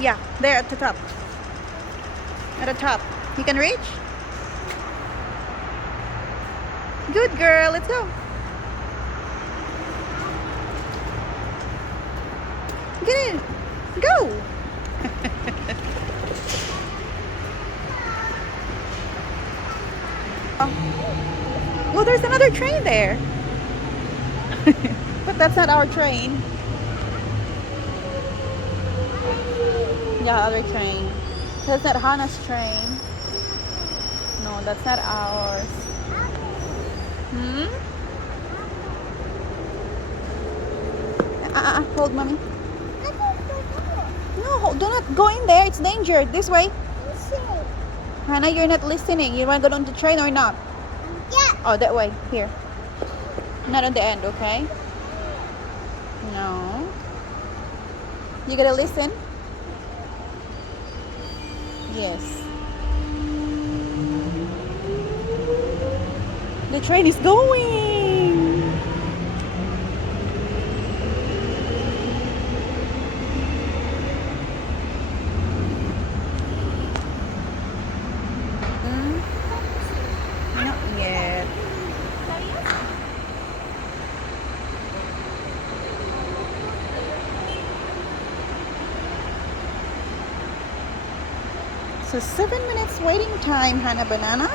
Yeah, there at the top. At the top. You can reach? Good girl, let's go. Get in. Go. Oh, there's another train there. But that's not our train. Yeah, other train. That's not Hannah's train. No, that's not ours. Hmm? Hold, mommy. No, do not go in there. It's danger. This way. Hannah, you're not listening. You want to go on the train or not? Yeah. Oh, that way. Here. Not on the end, okay? No. You gotta listen. Yes. The train is going. Hmm? Not yet. So 7 minutes waiting time, Hannah Banana.